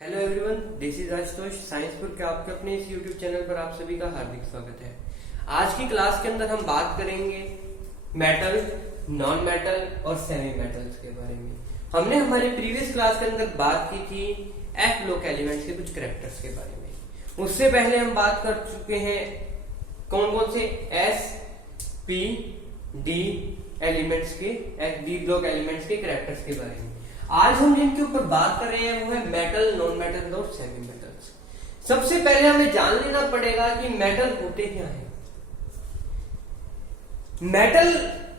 Hello everyone, this is Ashutosh साइंसपुर के आपके अपने इस यूट्यूब चैनल पर आप सभी का हार्दिक स्वागत है। आज की क्लास के अंदर हम बात करेंगे मेटल, नॉन मेटल और सेमी मेटल्स के बारे में। हमने हमारे प्रीवियस क्लास के अंदर बात की थी एफ ब्लॉक एलिमेंट्स के कुछ कैरेक्टर्स के बारे में। उससे पहले हम बात कर चुके हैं कौन कौन से एस पी डी एलिमेंट्स के, डी ब्लॉक एलिमेंट्स के कैरेक्टर्स के बारे में। आज हम जिनके ऊपर बात कर रहे हैं वो है मेटल, नॉन मेटल और सेमी मेटल्स। सबसे पहले हमें जान लेना पड़ेगा कि मेटल होते क्या हैं। मेटल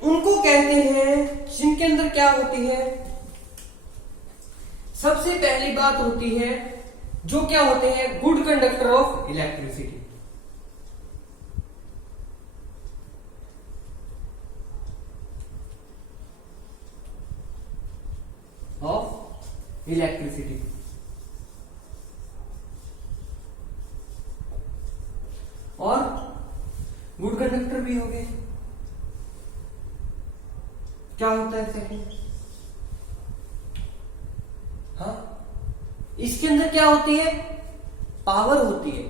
उनको कहते हैं जिनके अंदर क्या होती है, सबसे पहली बात होती है जो क्या होते हैं, good conductor of electricity. Of electricity और गुड कंडक्टर भी हो गए। क्या होता है सेकंड? हाँ, इसके अंदर क्या होती है, पावर होती है।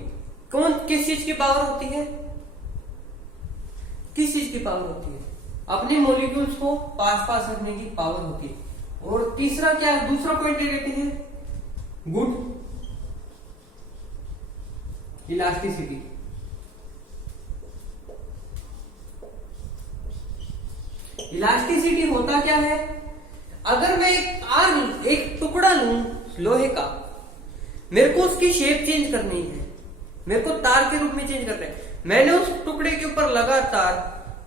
कौन, किस चीज की पावर होती है, किस चीज की पावर होती है, अपने मॉलिक्यूल्स को पास पास रखने की पावर होती है। और तीसरा क्या है, दूसरा पॉइंट ले लेते हैं, गुड इलास्टिसिटी। इलास्टिसिटी होता क्या है, अगर मैं एक टुकड़ा लूं लोहे का, मेरे को उसकी शेप चेंज करनी है, मेरे को तार के रूप में चेंज करना है। मैंने उस टुकड़े के ऊपर लगातार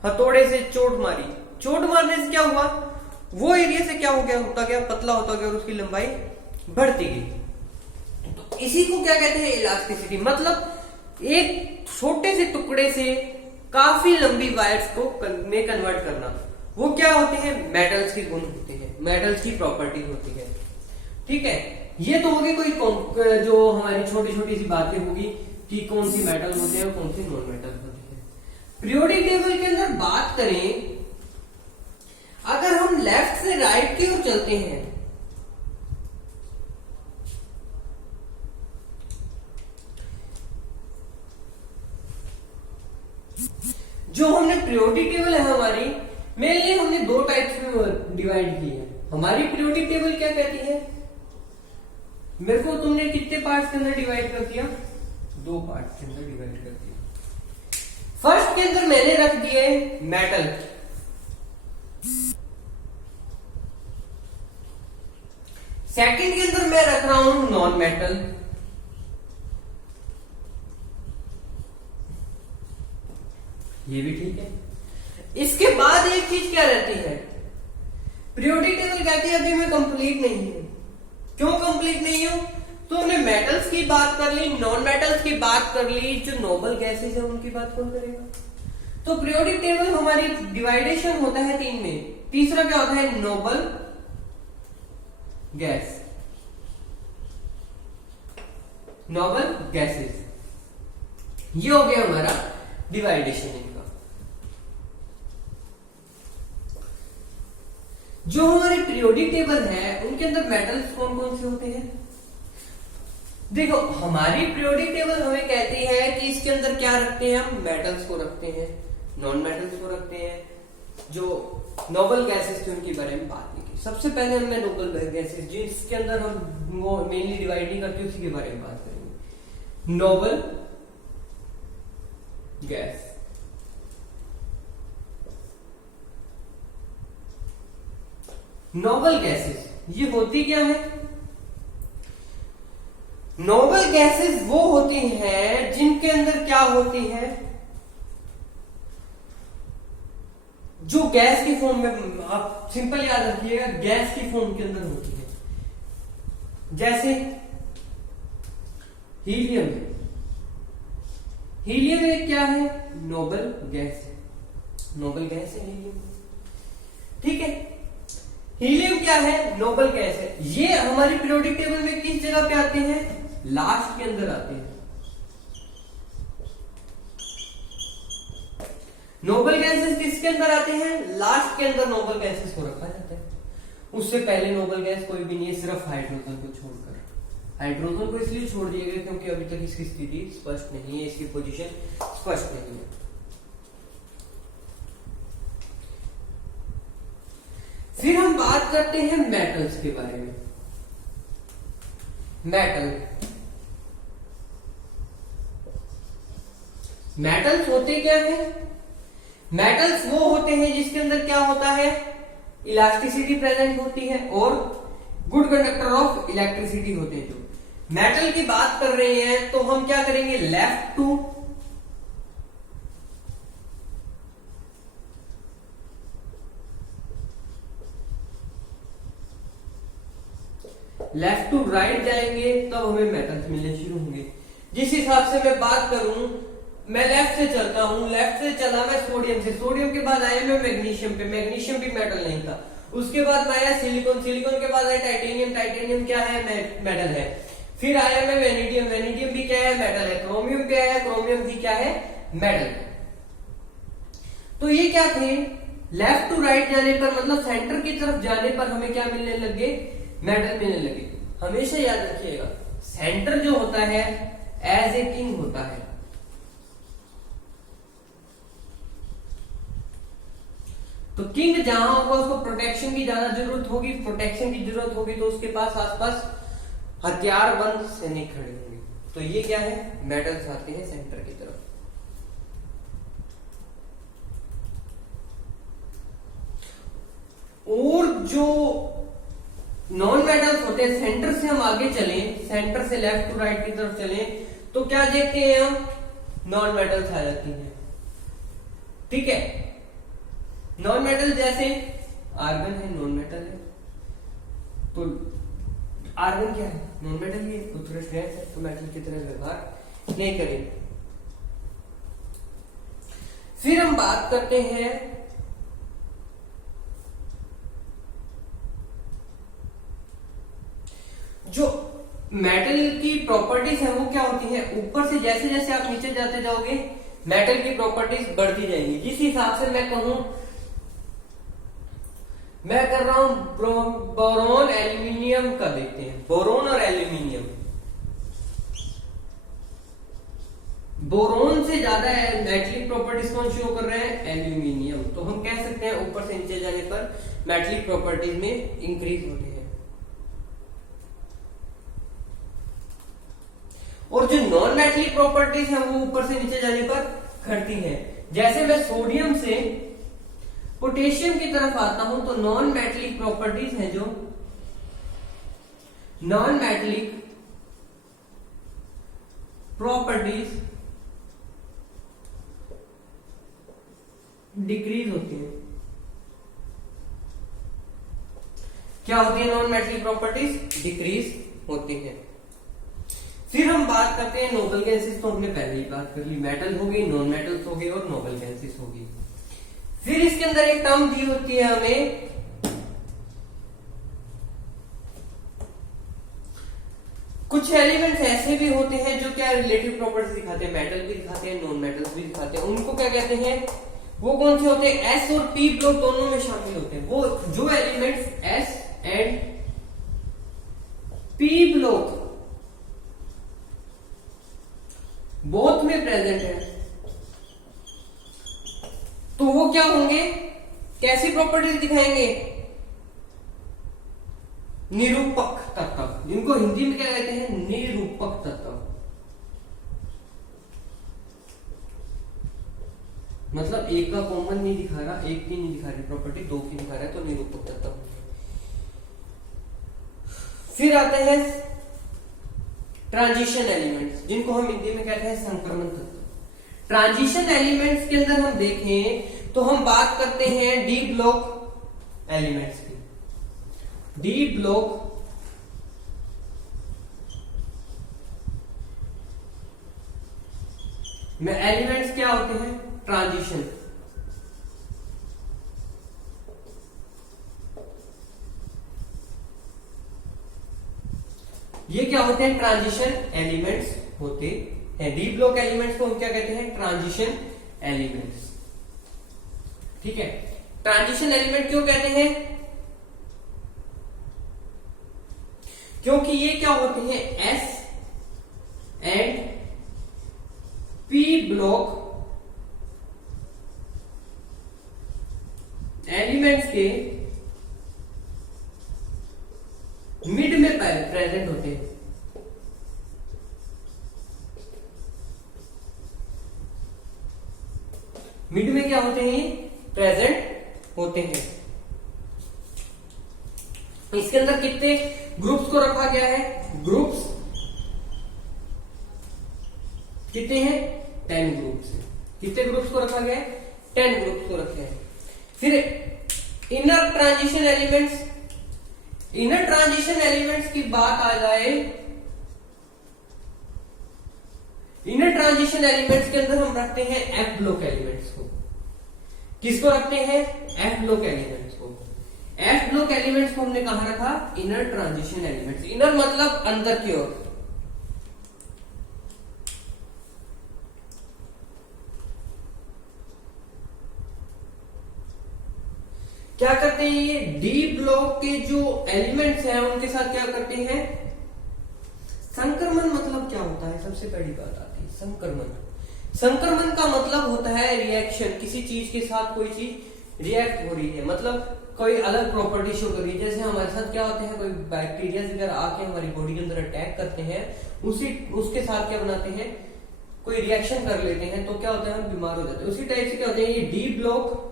हथौड़े से चोट मारी, चोट मारने से क्या हुआ, वो एरिया से क्या हो गया, होता गया, पतला होता गया और उसकी लंबाई बढ़ती गई। तो इसी को क्या कहते हैं, इलास्टिसिटी। मतलब एक छोटे से टुकड़े से काफी लंबी वायर्स को में कन्वर्ट करना, वो क्या होते हैं, मेटल्स के गुण होते हैं, मेटल्स की प्रॉपर्टी होती है। ठीक है, ये तो होगी कोई जो हमारी छोटी छोटी सी बातें होगी कि कौन सी मेटल होते हैं और कौन सी नॉन मेटल होते हैं। पीरियोडिक टेबल के अंदर बात करें, अगर हम लेफ्ट से राइट की ओर चलते हैं, जो हमने पीरियोडिक टेबल है हमारी, मेनली हमने दो टाइप्स में डिवाइड की है। हमारी पीरियोडिक टेबल क्या कहती है, मेरे को तुमने कितने पार्ट्स के अंदर डिवाइड कर दिया, दो पार्ट्स के अंदर डिवाइड कर दिया। फर्स्ट के अंदर मैंने रख दिए मेटल, सेकंड के अंदर मैं रख रहा हूं नॉन मेटल, ये भी ठीक है। इसके बाद एक चीज क्या रहती है, पीरियोडिक टेबल कहती है अभी मैं कंप्लीट नहीं हूं। क्यों कंप्लीट नहीं हूं, तो हमने मेटल्स की बात कर ली, नॉन मेटल्स की बात कर ली, जो नोबल गैसेज है उनकी बात कौन करेगा। तो पीरियोडिक टेबल हमारी डिवाइडेशन होता है तीन में। तीसरा क्या होता है, नोबल गैस, नोबल गैसेस। ये हो गया हमारा डिवाइडेशन इनका। जो हमारे पीरियोडिक टेबल है उनके अंदर मेटल्स कौन कौन से होते हैं। देखो, हमारी पीरियोडिक टेबल हमें कहती है कि इसके अंदर क्या रखते हैं, हम मेटल्स को रखते हैं, नॉन मेटल्स को रखते हैं, जो नोबल गैसेस थे उनके बारे में बात नहीं की। सबसे पहले हमने नोबल गैसेस, जिसके अंदर हम वो मेनली डिवाइड नहीं करते, उसी के बारे में बात करेंगे। नोबल गैस, नोबल गैसेस ये होती क्या है, नोबल गैसेस वो होती हैं जिनके अंदर क्या होती है, जो गैस की फॉर्म में, आप सिंपल याद रखिएगा, गैस की फॉर्म के अंदर होती है। जैसे हीलियम, हीलियम एक क्या है, नोबल गैस है, नोबल गैस है हीलियम। ठीक है, हीलियम क्या है, नोबल गैस है। ये हमारी पीरियोडिक टेबल में किस जगह पे आते हैं, लास्ट के अंदर आते हैं। नोबल गैसेस किसके अंदर आते हैं, लास्ट के अंदर नोबल गैसेस को रखा जाता है। उससे पहले नोबल गैस कोई भी नहीं है, सिर्फ हाइड्रोजन को छोड़कर। हाइड्रोजन को इसलिए छोड़ दिया गया क्योंकि अभी तक इसकी स्थिति स्पष्ट नहीं है, इसकी पोजीशन स्पष्ट नहीं है। फिर हम बात करते हैं मेटल्स के बारे में। मेटल्स होते क्या है? मेटल्स वो होते हैं जिसके अंदर क्या होता है, इलास्टिसिटी प्रेजेंट होती है और गुड कंडक्टर ऑफ इलेक्ट्रिसिटी होते हैं। जो मेटल की बात कर रहे हैं तो हम क्या करेंगे, लेफ्ट टू राइट जाएंगे तब हमें मेटल्स मिलने शुरू होंगे। जिस हिसाब से मैं बात करूं, मैं लेफ्ट से चलता हूं, लेफ्ट से चला मैं सोडियम से, सोडियम के बाद आया मैं मैग्नीशियम पे, मैग्नीशियम भी मेटल नहीं था। उसके बाद मैं आया सिलिकॉन, सिलिकॉन के बाद आया टाइटेनियम, टाइटेनियम क्या है, मेटल है। फिर आया मैं वेनेडियम, वेनेडियम भी क्या है, मेटल है। क्रोमियम पे आया, क्रोमियम भी क्या है, मेटल है। तो ये क्या थे, लेफ्ट टू राइट जाने पर मतलब सेंटर की तरफ जाने पर हमें क्या मिलने लगे, मेटल मिलने लगे। हमेशा याद रखिएगा सेंटर जो होता है एज ए किंग होता है। तो किंग जहां होगा उसको प्रोटेक्शन की ज्यादा जरूरत होगी, प्रोटेक्शन की जरूरत होगी तो उसके पास आसपास हथियारबंद सैनिक खड़े होंगे। तो ये क्या है, मेटल्स आते हैं सेंटर की तरफ। और जो नॉन मेटल्स होते हैं, सेंटर से हम आगे चले, सेंटर से लेफ्ट टू राइट की तरफ चले तो क्या देखते हैं हम, नॉन मेटल्स आ जाती हैं। ठीक है, नॉन मेटल जैसे आर्गन है, नॉन मेटल है। तो आर्गन क्या है, नॉन मेटल ही है, उत्कृष्ट गैस है, तो मेटल की तरह व्यवहार नहीं करेंगे। फिर हम बात करते हैं जो मेटल की प्रॉपर्टीज है वो क्या होती है, ऊपर से जैसे जैसे आप नीचे जाते जाओगे मेटल की प्रॉपर्टीज बढ़ती जाएंगी। जिस हिसाब से मैं कहूं, मैं कर रहा हूं बोरोन एल्यूमिनियम का, देखते हैं बोरोन और एल्यूमिनियम। बोरोन से ज्यादा मेटलिक प्रॉपर्टीज कौन शो कर रहे हैं, एल्यूमिनियम। तो हम कह सकते हैं ऊपर से नीचे जाने पर मेटलिक प्रॉपर्टीज में इंक्रीज होती है। और जो नॉन मेटलिक प्रॉपर्टीज है वो ऊपर से नीचे जाने पर घटती है। जैसे मैं सोडियम से पोटेशियम की तरफ आता हूं तो नॉन मेटलिक प्रॉपर्टीज है, जो नॉन मेटलिक प्रॉपर्टीज डिक्रीज होती है। क्या होती है, नॉन मेटलिक प्रॉपर्टीज डिक्रीज होती है। फिर हम बात करते हैं नोबल गैसेस। तो हमने पहले ही बात कर ली, मेटल हो गई, नॉन मेटल्स हो गई और नोबल गैसेस हो गई। फिर इसके अंदर एक टर्म दी होती है हमें, कुछ एलिमेंट्स ऐसे भी होते हैं जो क्या रिलेटिव प्रॉपर्टीज दिखाते हैं, मेटल भी दिखाते हैं, नॉन मेटल्स भी दिखाते हैं। उनको क्या कहते हैं, वो कौन से होते हैं, एस और पी ब्लॉक दोनों में शामिल होते हैं। वो जो elements S and P block both में प्रेजेंट है, तो वो क्या होंगे, कैसी प्रॉपर्टीज दिखाएंगे, निरूपक तत्व, जिनको हिंदी में क्या कहते हैं, निरूपक तत्व। मतलब एक का कॉमन नहीं दिखा रहा, एक की नहीं दिखा रही प्रॉपर्टी, दो की दिखा रहा है, तो निरूपक तत्व। फिर आते हैं ट्रांजिशन एलिमेंट्स, जिनको हम हिंदी में कहते हैं संक्रमण तत्व। ट्रांजिशन एलिमेंट्स के अंदर हम देखें तो हम बात करते हैं डी ब्लॉक एलिमेंट्स की। डी ब्लॉक में एलिमेंट्स क्या होते हैं, ट्रांजिशन। ये क्या होते हैं, ट्रांजिशन एलिमेंट्स होते हैं। डी ब्लॉक एलिमेंट्स को हम क्या कहते हैं, ट्रांजिशन एलिमेंट्स। ठीक है, ट्रांजिशन एलिमेंट क्यों कहते हैं, क्योंकि ये क्या होते हैं, S and P block elements के मिड में प्रेजेंट होते हैं। मिड में क्या होते हैं, प्रेजेंट होते हैं। इसके अंदर कितने ग्रुप्स को रखा गया है, ग्रुप्स कितने हैं, 10 ग्रुप्स हैं। कितने ग्रुप्स को रखा गया है, 10 ग्रुप्स को रखे हैं। फिर inner transition elements, inner transition elements की बात आ जाए, इनर ट्रांजिशन एलिमेंट्स के अंदर हम रखते हैं एफ ब्लॉक एलिमेंट्स को। किसको रखते हैं, एफ ब्लॉक एलिमेंट्स को। एफ ब्लॉक एलिमेंट्स को हमने कहां रखा, इनर ट्रांजिशन एलिमेंट्स। इनर मतलब अंदर की ओर। क्या करते हैं, ये डी ब्लॉक के जो एलिमेंट्स हैं उनके साथ क्या करते हैं, संक्रमण। मतलब क्या होता है, सबसे पहली बात आती है संक्रमण। संक्रमण का मतलब होता है रिएक्शन, किसी चीज के साथ कोई चीज रिएक्ट हो रही है, मतलब कोई अलग प्रॉपर्टी शो कर रही है। जैसे हमारे साथ क्या होते हैं, कोई बैक्टीरिया अगर आके हमारी बॉडी के अंदर अटैक करते हैं, उसके साथ क्या बनाते हैं, कोई रिएक्शन कर लेते हैं, तो क्या होता है, हम बीमार हो जाते हैं। उसी टाइप से क्या होते हैं, ये डी ब्लॉक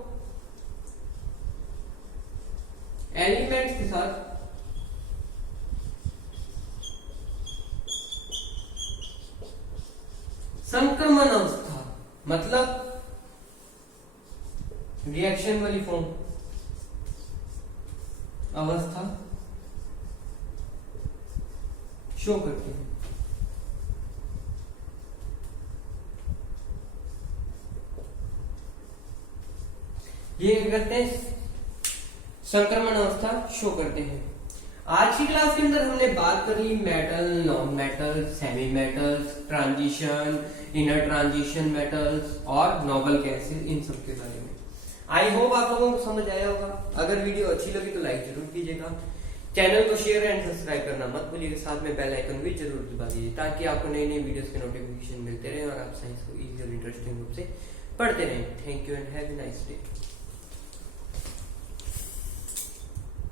एलिमेंट्स के साथ संक्रमण अवस्था, मतलब रिएक्शन वाली फॉर्म अवस्था शो करती है। ये क्या करते हैं, संक्रमण अवस्था शो करते हैं। आज की क्लास के अंदर हमने बात कर ली metal, non metal, semi metals, transition, inner transition metals और नोबल गैसेस, इन सब के बारे में। आई होप आप लोगों को समझ आया होगा। अगर वीडियो अच्छी लगी तो लाइक जरूर कीजिएगा, चैनल को शेयर एंड सब्सक्राइब करना मत भूलिएगा, साथ में बेल आइकन भी जरूर दबा दीजिए ताकि आपको नई नई वीडियोस के नोटिफिकेशन मिलते रहे और आप साइंस को इजी और इंटरेस्टिंग रूप से पढ़ते रहें। Thank you and have a nice day.